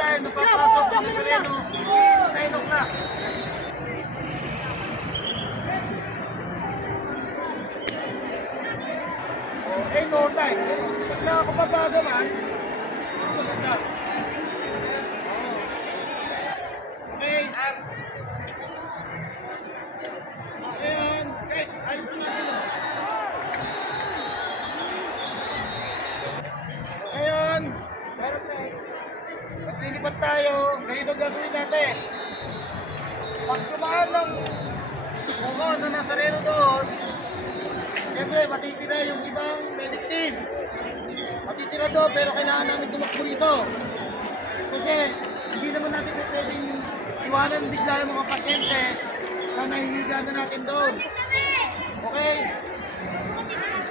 tayo, napapasok sa Nazareno, is 9 o'clock. Eh, no time. Pag nakakapabaga man, maganda. Okay. Ayan, guys, ayos natin. Ngayon, maglilipat tayo, ganito gagawin natin. Pag dumaan ng kung ano Nazareno doon, siyempre matitira yung ibang medic team. Matitira doon, pero kailangan namin tumakbo rito. Kasi hindi naman natin pwedeng iwanan bigla yung mga pasyente na nahihiga na natin doon. Okay?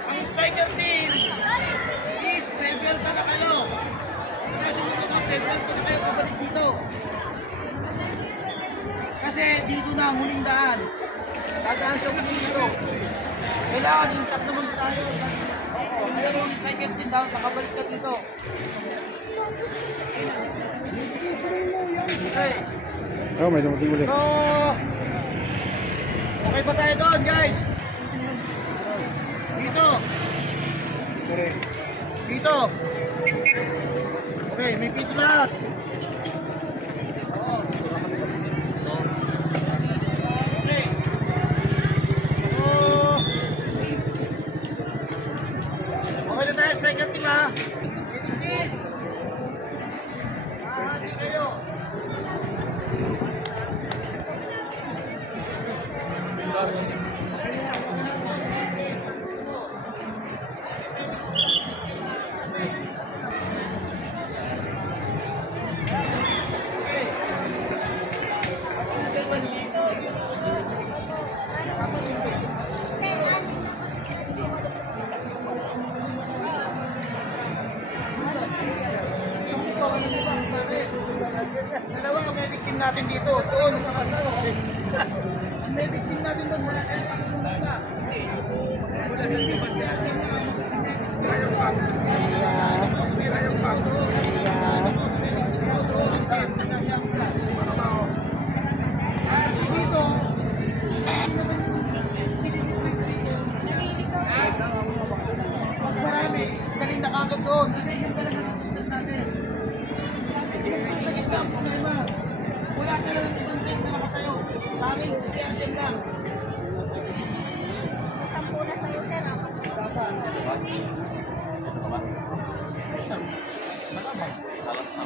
Ang striker team is pebelta na kayo. Kasi mga pebelta na kayo pabalik dito. Kasi dito na ang huling daan. Dadaan sa huling dito. Kailangan, intact naman na tayo. Kung meron ang striker team daw, nakabalik ka dito. Okay. Oh, may dumating ulit. So, okay pa tayo doon, guys? Dito. Dito. Okay, may pito lahat. Oo. Okay. So, okay na tayo, striker team ha. Hindi. Mahati kayo. Dalawa ang medic team natin dito. Doon, nakasama. Ang medic team natin doon, wala tayong pangungulima. Wala sa team. Kaya team na ang magiging medic team. Kayang pang. Kayang pang. Doon. Medic team ko doon. Test na siyang plan. Kasi dito, hindi naman pinipit dito. Pag marami, dalhin na kagad doon. Kasi yun talaga ang gusto natin. Kung sa gitna ang problema, wala talagang ibang team na nakatayo. Tanging PRM lang. Sampu na sa'yo, sir. Dapat. Salat na.